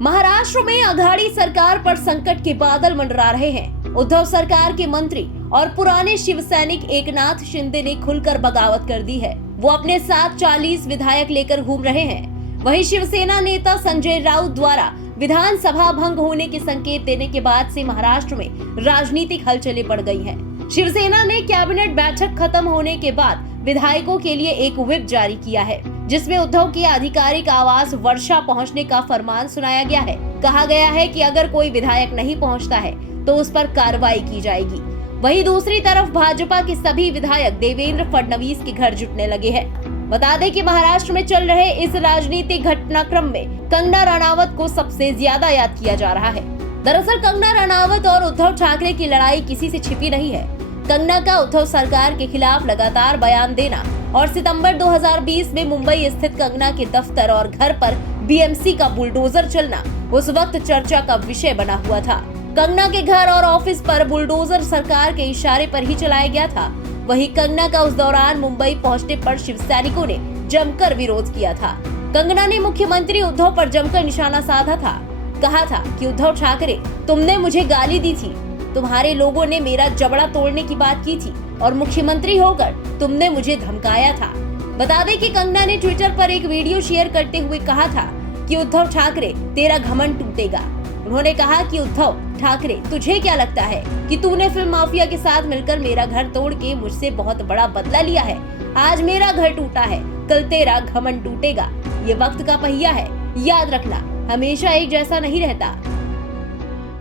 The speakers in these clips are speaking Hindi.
महाराष्ट्र में अघाड़ी सरकार पर संकट के बादल मंडरा रहे हैं। उद्धव सरकार के मंत्री और पुराने शिव सैनिक एकनाथ शिंदे ने खुलकर बगावत कर दी है। वो अपने साथ 40 विधायक लेकर घूम रहे हैं। वहीं शिवसेना नेता संजय राउत द्वारा विधानसभा भंग होने के संकेत देने के बाद से महाराष्ट्र में राजनीतिक हलचलें बढ़ गई हैं। शिवसेना ने कैबिनेट बैठक खत्म होने के बाद विधायकों के लिए एक व्हिप जारी किया है, जिसमें उद्धव के आधिकारिक आवास वर्षा पहुंचने का फरमान सुनाया गया है। कहा गया है कि अगर कोई विधायक नहीं पहुंचता है तो उस पर कार्रवाई की जाएगी। वहीं दूसरी तरफ भाजपा के सभी विधायक देवेंद्र फडणवीस के घर जुटने लगे हैं। बता दें कि महाराष्ट्र में चल रहे इस राजनीतिक घटनाक्रम में कंगना रनावत को सबसे ज्यादा याद किया जा रहा है। दरअसल कंगना रनावत और उद्धव ठाकरे की लड़ाई किसी से छिपी नहीं है। कंगना का उद्धव सरकार के खिलाफ लगातार बयान देना और सितंबर 2020 में मुंबई स्थित कंगना के दफ्तर और घर पर बीएमसी का बुलडोजर चलना उस वक्त चर्चा का विषय बना हुआ था। कंगना के घर और ऑफिस पर बुलडोजर सरकार के इशारे पर ही चलाया गया था। वहीं कंगना का उस दौरान मुंबई पहुंचने पर शिव सैनिकों ने जमकर विरोध किया था। कंगना ने मुख्यमंत्री उद्धव पर जमकर निशाना साधा था। कहा था कि उद्धव ठाकरे, तुमने मुझे गाली दी थी, तुम्हारे लोगों ने मेरा जबड़ा तोड़ने की बात की थी और मुख्यमंत्री होकर तुमने मुझे धमकाया था। बता दें कि कंगना ने ट्विटर पर एक वीडियो शेयर करते हुए कहा था कि उद्धव ठाकरे, तेरा घमंड टूटेगा। उन्होंने कहा कि उद्धव ठाकरे, तुझे क्या लगता है कि तूने फिल्म माफिया के साथ मिलकर मेरा घर तोड़ के मुझसे बहुत बड़ा बदला लिया है। आज मेरा घर टूटा है, कल तेरा घमंड टूटेगा। ये वक्त का पहिया है, याद रखना, हमेशा एक जैसा नहीं रहता।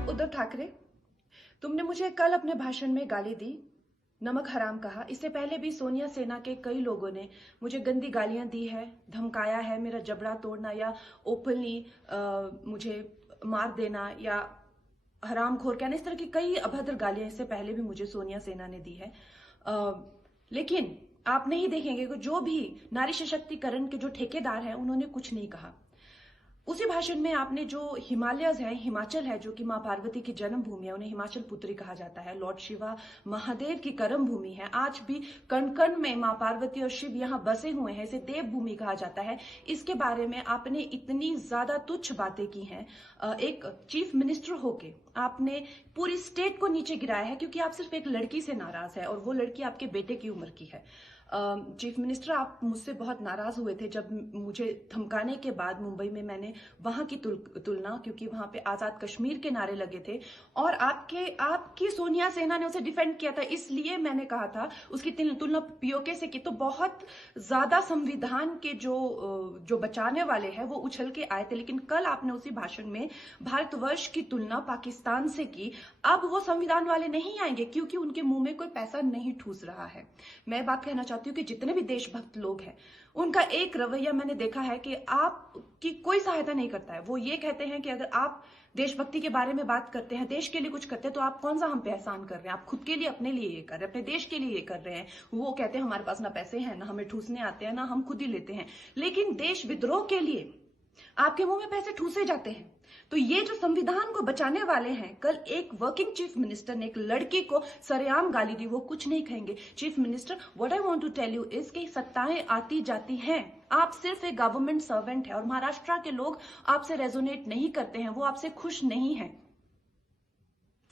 उद्धव ठाकरे, तुमने मुझे कल अपने भाषण में गाली दी, नमक हराम कहा। इससे पहले भी सोनिया सेना के कई लोगों ने मुझे गंदी गालियां दी है, धमकाया है, मेरा जबड़ा तोड़ना या ओपनली मुझे मार देना या हरामखोर कहना, इस तरह की कई अभद्र गालियां इससे पहले भी मुझे सोनिया सेना ने दी है। लेकिन आप नहीं देखेंगे कि जो भी नारी सशक्तिकरण के जो ठेकेदार हैं उन्होंने कुछ नहीं कहा। उसी भाषण में आपने जो हिमालयज है, हिमाचल है, जो कि मां पार्वती की जन्मभूमि है, उन्हें हिमाचल पुत्री कहा जाता है, लॉर्ड शिवा महादेव की कर्म भूमि है। आज भी कण कण में मां पार्वती और शिव यहाँ बसे हुए हैं, इसे देवभूमि कहा जाता है। इसके बारे में आपने इतनी ज्यादा तुच्छ बातें की हैं। एक चीफ मिनिस्टर होके आपने पूरी स्टेट को नीचे गिराया है, क्योंकि आप सिर्फ एक लड़की से नाराज है और वो लड़की आपके बेटे की उम्र की है। चीफ मिनिस्टर, आप मुझसे बहुत नाराज हुए थे जब मुझे धमकाने के बाद मुंबई में मैंने वहां की तुलना, क्योंकि वहां पे आजाद कश्मीर के नारे लगे थे और आपकी सोनिया सेना ने उसे डिफेंड किया था, इसलिए मैंने कहा था उसकी तुलना पीओके से की। तो बहुत ज्यादा संविधान के जो बचाने वाले हैं वो उछल के आए थे। लेकिन कल आपने उसी भाषण में भारतवर्ष की तुलना पाकिस्तान से की। अब वो संविधान वाले नहीं आएंगे, क्योंकि उनके मुंह में कोई पैसा नहीं ठूस रहा है। मैं बात कहना चाहती हूँ कि जितने भी देशभक्त लोग हैं उनका एक रवैया मैंने देखा है कि आपकी कोई सहायता नहीं करता है। वो ये कहते हैं कि अगर आप देशभक्ति के बारे में बात करते हैं, देश के लिए कुछ करते हैं, तो आप कौन सा हम पे एहसान कर रहे हैं। आप खुद के लिए, अपने लिए ये कर रहे हैं, अपने देश के लिए ये कर रहे हैं। वो कहते हैं हमारे पास ना पैसे हैं, ना हमें ठूसने आते हैं, ना हम खुद ही लेते हैं। लेकिन देश विद्रोह के लिए आपके मुंह में पैसे ठूसे जाते हैं। तो ये जो संविधान को बचाने वाले हैं, कल एक वर्किंग चीफ मिनिस्टर ने एक लड़की को सरेआम गाली दी, वो कुछ नहीं कहेंगे। Chief minister, what I want to tell you is कि सत्ताएं आती जाती हैं। आप सिर्फ एक गवर्नमेंट सर्वेंट है और महाराष्ट्र के लोग आपसे रेजोनेट नहीं करते हैं, वो आपसे खुश नहीं है।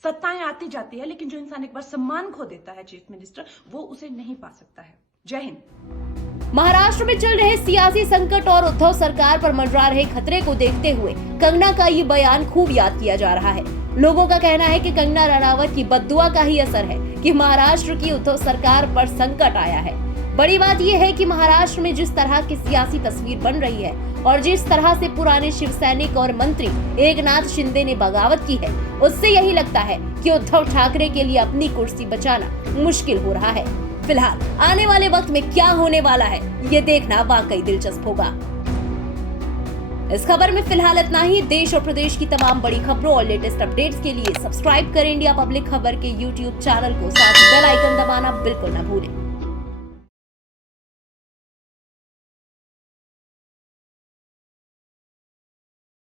सत्ताएं आती जाती है, लेकिन जो इंसान एक बार सम्मान खो देता है चीफ मिनिस्टर, वो उसे नहीं पा सकता है। जय हिंद। महाराष्ट्र में चल रहे सियासी संकट और उद्धव सरकार पर मंडरा रहे खतरे को देखते हुए कंगना का ये बयान खूब याद किया जा रहा है। लोगों का कहना है कि कंगना रनावत की बद्दुआ का ही असर है कि महाराष्ट्र की उद्धव सरकार पर संकट आया है। बड़ी बात यह है कि महाराष्ट्र में जिस तरह की सियासी तस्वीर बन रही है और जिस तरह से पुराने शिव सैनिक और मंत्री एकनाथ शिंदे ने बगावत की है, उससे यही लगता है कि उद्धव ठाकरे के लिए अपनी कुर्सी बचाना मुश्किल हो रहा है। फिलहाल आने वाले वक्त में क्या होने वाला है, ये देखना वाकई दिलचस्प होगा। इस खबर में फिलहाल इतना ही। देश और प्रदेश की तमाम बड़ी खबरों और लेटेस्ट अपडेट्स के लिए सब्सक्राइब करें इंडिया पब्लिक खबर के YouTube चैनल को, साथ ही बेल आइकन दबाना बिल्कुल न भूलें।